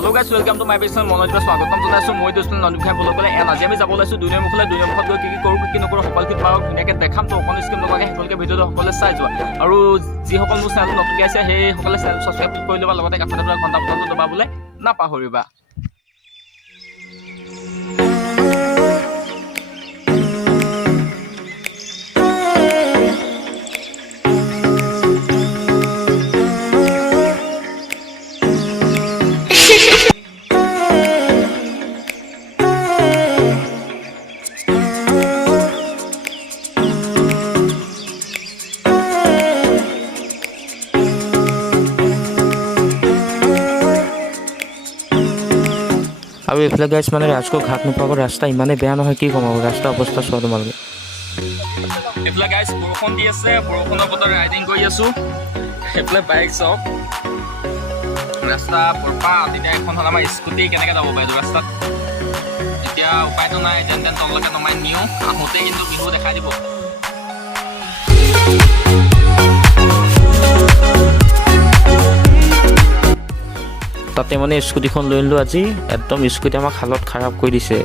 Hello guys, welcome to my channel. Monoj ba স্বাগতম জনাইছো মই দোস্ত নন্দুখাই বলক গলে আজি আমি যাব লাইছো দুনিয়া মুখলে গৈ কি কৰো কি নকৰো সকলকে পাওক ধুনিয়াকে দেখাম তো অকন স্ক্ৰীন লগাকে সকলকে ভিডিওটো সকলে চাই যোৱা আৰু যি সকল মোৰ চেনেল নতুন আছে সেই সকলে চেনেল সাবস্ক্ৰাইব কৰি লবা লগতে কাষতে থকা ঘণ্টা বটনটো দবাবলৈ নাপাহৰিবা আৰু এইফালে গাইছ মানে ৰাজকোট ঘাট নোপোৱাৰ ৰাস্তা ইমানে বেয়া নহয় কি কম ৰাস্তা অৱস্থা চোৱা তোমালোকে এইফালে গাইছ বৰষুণ দি আছে বৰষুণৰ বতৰত ৰাইডিং কৰি আছো এইফালে বাইক চাওক ৰাস্তা পৰপা তেতিয়া এখন হ'ল আমাৰ স্কুটি কেনেকৈ যাব পাৰিব ৰাস্তাত এতিয়া উপায়টো নাই যেন তেন তললৈকে নমাই নিওঁ আহোঁতে কিন্তু বিহু দেখাই দিব তাতে মানে স্কুটিখন লৈ নিলোঁ আজি একদম স্কুটি আমাক খালত খাৰাপ কৰি দিছে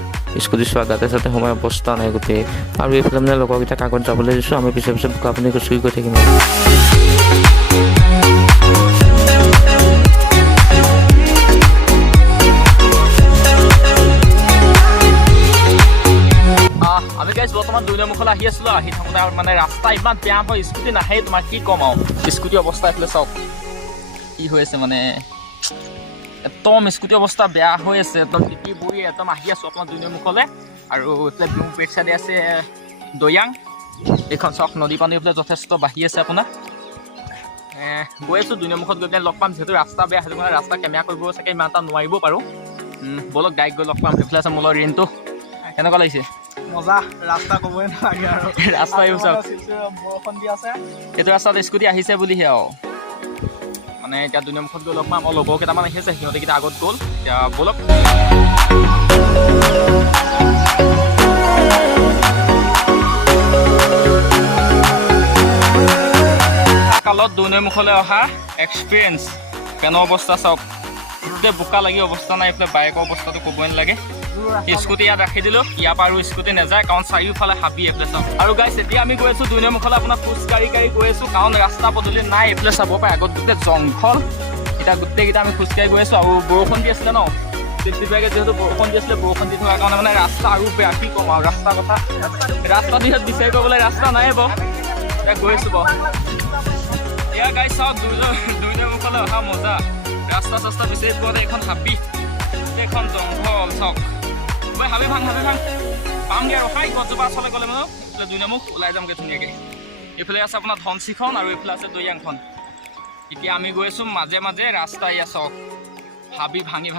স্কুটি চোৱা গাতে চাতে সময় অৱস্থা নাই গোটেই আৰু এইফালে মানে লগৰকেইটাক আগত যাবলৈ দিছোঁ আমি পিছে পিছে বোকা পানী গছকি গৈ থাকিম আমি গাইছ বৰ্তমান দুনিয়া মুখলৈ আহি আছিলোঁ আহি থাকোঁতে মানে ৰাস্তা ইমান বেয়া হয় স্কুটি নাহে তোমাক কি ক'ম আৰু স্কুটি অৱস্থা এইফালে চাওক কি হৈ আছে মানে একদম স্কুটি অৱস্থা বেয়া হৈ আছে একদম টিপি বহি একদম আহি আছোঁ আপোনাৰ দুনিয়া মুখলৈ আৰু এইফালে ব্লুম পেক চাইডে আছে দৈয়াং এইখন চাওক নদী পানী এইফালে যথেষ্ট বাঢ়ি আছে আপোনাৰ গৈ আছোঁ দুনিয়া মুখত গৈ পেলাই লগ পাম যিহেতু ৰাস্তা বেয়া সেইটো কাৰণে ৰাস্তা কেমেৰা কৰিব চাগে ইমান এটা নোৱাৰিব পাৰোঁ বলক ডাইৰেক্ট গৈ লগ পাম সেইফালে আছে মলৰ ঋণটো কেনেকুৱা লাগিছে মজা ৰাস্তা ক'বই নালাগে আৰু ৰাস্তা চাওক বৰষুণ দি আছে এইটো ৰাস্তাত স্কুটি আহিছে বুলিহে আৰু মানে এতিয়া দুনিয়া মুখত গৈ লগ পাম আমাৰ লগৰ কেইটামান আহি আছে সিহঁতে কেইটা আগত গ'ল এতিয়া বলক কালত দুনিয়া মুখলৈ অহা এক্সপিৰিয়েঞ্চ কেনে অৱস্থা চাওক গোটেই বোকা লাগি অৱস্থা নাই এইফালে বাইকৰ অৱস্থাটো ক'বই নালাগে স্কুটি ইয়াত ৰাখি দিলোঁ ইয়াৰ পৰা আৰু স্কুটি নাযায় কাৰণ চাৰিওফালে হাবি এইফালে চাওক আৰু গাইছ এতিয়া আমি গৈ আছোঁ দুনিয়া মুখলৈ আপোনাৰ খোজকাঢ়ি গৈ আছোঁ কাৰণ ৰাস্তা পদূলি নাই এইফালে চাব পাৰে আগত গোটেই জংঘল এতিয়া গোটেইকেইটা আমি খোজকাঢ়ি গৈ আছোঁ আৰু বৰষুণ দি আছিলে ন টিপটিপিয়াকৈ যিহেতু বৰষুণ দি আছিলে বৰষুণ দি থকাৰ কাৰণে মানে ৰাস্তা আৰু বেয়া কি ক'ম আৰু ৰাস্তাৰ কথা ৰাস্তা দিশত বিচাৰি কৰিবলৈ ৰাস্তা নাই বাৰু এতিয়া গৈ আছোঁ বাৰু এয়া গাইছ চাওক দুনিয়া মুখলৈ অহা মজা ৰাস্তা চাস্তা বিচাৰি পোৱাতে এখন হাবি এখন জংঘল চাওক মই হাবি ভাং পামগৈ আৰু খাই গছজোপা আচলতে গ'লে মানে এইফালে দুনিয়া মুখ ওলাই যামগৈ ধুনীয়াকৈ এইফালে আছে আপোনাৰ ধনশিখন আৰু এইফালে আছে দৈয়াংখন এতিয়া আমি গৈ আছোঁ মাজে মাজে ৰাস্তা এয়া চাওক হাবি ভাঙি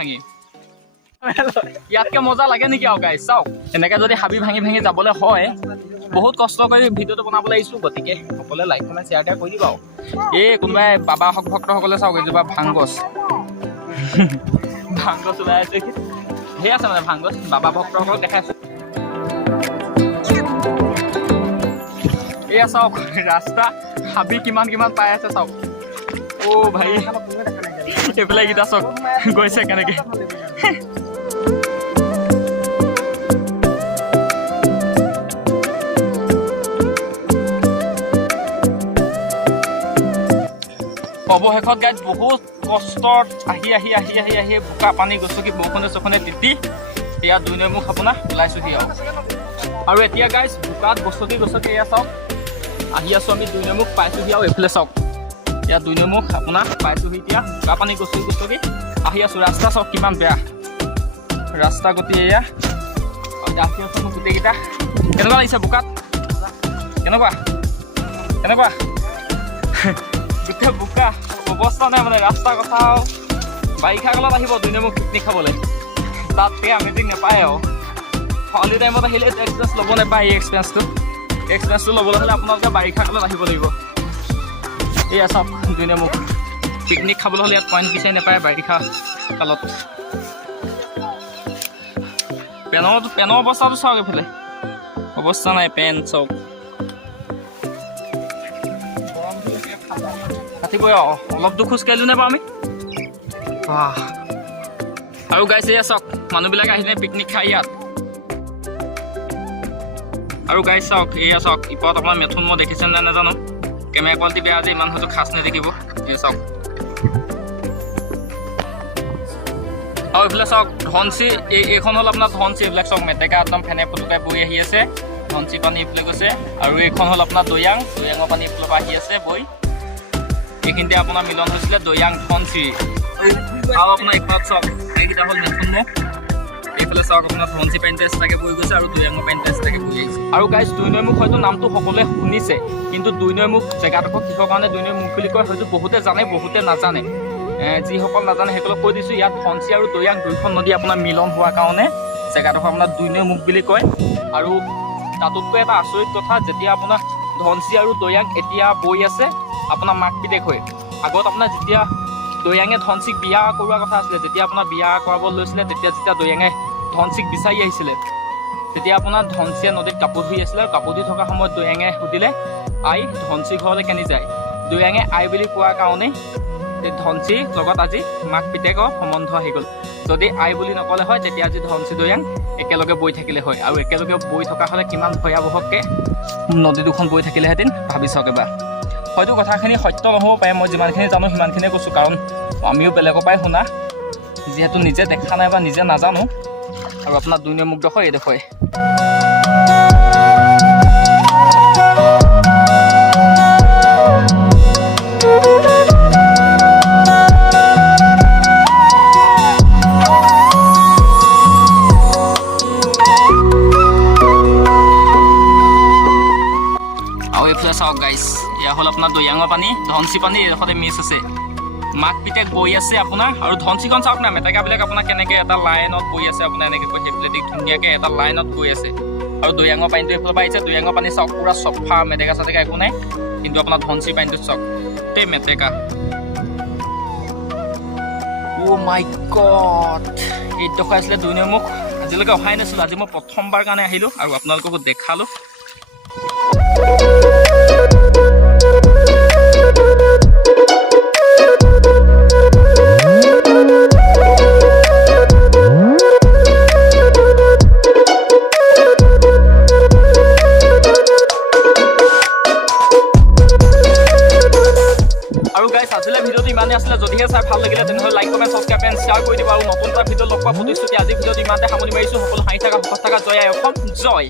ইয়াতকৈ মজা লাগে নেকি আৰু গাইছ চাওক এনেকৈ যদি হাবি ভাঙি যাবলৈ হয় বহুত কষ্ট কৰি ভিডিঅ'টো বনাবলৈ আহিছোঁ গতিকে সকলোৱে লাইক কমেণ্ট শ্বেয়াৰ কৰি দিবা আৰু এই কোনোবাই বাবা ভক্তসকলে চাওক এইজোপা ভাং গছ ওলাই আছে সেই আছে মানে ভাং গছ বাবা ভক্তসকলক দেখাইছোঁ এয়া চাওক ৰাস্তা হাবি কিমান পাই আছে চাওক অ' ভাই এইফালে এইকেইটা চাওক গৈছে কেনেকৈ অৱশেষত গাইছ বহুত কষ্টত আহি বোকা পানী গছকি বৰষুণে চৰষুণে তিতি এয়া দুনিয়া মুখ আপোনাৰ ওলাইছোঁহি আৰু এতিয়া গাইছ বোকাত গছকি এয়া চাওক আহি আছোঁ আমি দুনিয়া মুখ পাইছোঁহি আৰু এইফালে চাওক এয়া দুনিয়া মুখ আপোনাৰ পাইছোঁহি এতিয়া বোকা পানী গছকি আহি আছোঁ ৰাস্তা চাওক কিমান বেয়া ৰাস্তা গতি এয়া আহি আছোঁ মোক গোটেইকেইটা কেনেকুৱা লাগিছে বোকাত কেনেকুৱা গোটেই বোকা অৱস্থা নাই মানে ৰাস্তাৰ কথা আৰু বাৰিষা কালত আহিব দুনিয়া মুখ পিকনিক খাবলৈ তাতকৈ আমেজিং নাপায় আৰু খৰালি টাইমত আহিলে এক্সপেৰিয়েঞ্চ ল'ব নাপায় এই এক্সপেৰিয়েঞ্চটো ল'বলৈ হ'লে আপোনালোকে বাৰিষা কালত আহিব লাগিব এয়া চাওক দুনিয়া মুখ পিকনিক খাবলৈ হ'লে ইয়াত পইণ্ট বিচাৰি নাপায় বাৰিষা কালত পেনৰ অৱস্থাটো চাওক এইফালে অৱস্থা নাই পেন চাওক কাটিবই অলপ দুখ খোজ কাঢ়িলোঁ নে বাৰু আমি আৰু গাইছ এয়া চাওক মানুহবিলাক আহিলে পিকনিক খাই ইয়াত আৰু গাইছ চাওক এয়া চাওক ইপত আপোনাৰ মেথুন মই দেখিছেনে নাই নাজানো কেমেৰা কোৱালিটি বেয়া যে ইমান হয়তো খাচ নেদেখিব এয়া চাওক আৰু এইফালে চাওক ধনচি এইখন হ'ল আপোনাৰ ধনচি এইবিলাক চাওক মেটেকা একদম ফেনে ফুটুকাই বৈ আহি আছে ধনচি পানী এইফালে গৈছে আৰু এইখন হ'ল আপোনাৰ দৈয়াঙৰ পানী এইফালৰ পৰা আহি আছে বৈ এইখিনিতে আপোনাৰ মিলন হৈছিলে দৈয়াং ধনচি আৰু আপোনাৰ এইফালত চাওক এইকেইটা হ'ল মেথুন মুখ এইফালে চাওক আপোনাৰ ধনচি পানীটো এক্সট্ৰাকৈ বৈ গৈছে আৰু দৈয়াঙৰ পানীটো এক্সট্ৰাকৈ বৈ আহিছে আৰু গাইছ 2 নৈ মুখ হয়তো নামটো সকলোৱে শুনিছে কিন্তু 2 নৈ মুখ জেগাডোখৰ কিহৰ কাৰণে 2 নৈ মুখ বুলি কয় হয়তো বহুতে জানে বহুতে নাজানে যিসকল নাজানে সেইসকলক কৈ দিছোঁ ইয়াত ধনচি আৰু দৈয়াং দুইখন নদী আপোনাৰ মিলন হোৱাৰ কাৰণে জেগাডোখৰ আপোনাৰ 2 নৈ মুখ বুলি কয় আৰু তাতোতকৈ এটা আচৰিত কথা যেতিয়া আপোনাৰ ধনচি আৰু দৈয়াং এতিয়া বৈ আছে আপোনাৰ মাক পিতেক হৈ আগত আপোনাৰ যেতিয়া দৈয়াঙে ধনচিক বিয়া কৰোৱাৰ কথা আছিলে যেতিয়া আপোনাৰ বিয়া কৰাব লৈছিলে তেতিয়া যেতিয়া দৈয়াঙে ধনচিক বিচাৰি আহিছিলে তেতিয়া আপোনাৰ ধনচিয়ে নদীত কাপোৰ ধুই আছিলে আৰু কাপোৰ ধুই থকা সময়ত দৈয়াঙে সুধিলে আই ধনচি ঘৰলৈ কেনি যায় দৈয়াঙে আই বুলি কোৱাৰ কাৰণেই ধনচিৰ লগত আজি মাক পিতেকৰ সম্বন্ধ আহি গ'ল যদি আই বুলি নক'লে হয় তেতিয়া আজি ধনচি দৈয়াং একেলগে বৈ থাকিলে হয় আৰু একেলগে বৈ থকা হ'লে কিমান ভয়াৱহকৈ নদী দুখন বৈ থাকিলেহেঁতেন ভাবি চাওক এবাৰ হয়তো কথাখিনি সত্য নহ'ব পাৰে মই যিমানখিনি জানো সিমানখিনিয়ে কৈছোঁ কাৰণ আমিও বেলেগৰ পৰাই শুনা যিহেতু নিজে দেখা নাই বা নিজে নাজানো আৰু আপোনাৰ 2 নৈ মুখডোখৰ এইডোখৰে আৰু এইফালে চাওক গাইছ এয়া হ'ল আপোনাৰ দৈয়াঙৰ পানী ধনচি পানী এইডোখৰতে মিছ আছে মাক পিতেক বৈ আছে আপোনাৰ আৰু ধনচিখন চাওক না মেটেকাবিলাক আপোনাৰ কেনেকৈ এটা লাইনত বৈ আছে আপোনাৰ এনেকৈ কৈ সেইফালেদি ধুনীয়াকৈ এটা লাইনত বৈ আছে আৰু দৈয়াঙৰ পানীটো এইফালৰ পৰা আহিছে দৈয়াঙৰ পানী চাওক পূৰা চফা মেটেকা চেটেকা একো নাই কিন্তু আপোনাৰ ধনচি পানীটো চাওক গোটেই মেটেকা অ' মাই গড এইডোখৰ আছিলে 2 নৈ মুখ আজিলৈকে অহাই নাছিলোঁ আজি মই প্ৰথমবাৰ কাৰণে আহিলোঁ আৰু আপোনালোককো দেখালোঁ আৰু গাইছ আজিলৈ ভিডিঅ'টো ইমানেই আছিলে যদিহে চাই ভাল লাগিলে তেনেহ'লে like comment subscribe and share কৰি দিব আৰু নতুন এটা ভিডিঅ' লগ পোৱা প্ৰতিশ্ৰুতি আজি ভিডিঅ'টো ইমানতে সামৰি মাৰিছোঁ সকলো হাঁহি থকা সুখত থকা জয় আই অসম জয়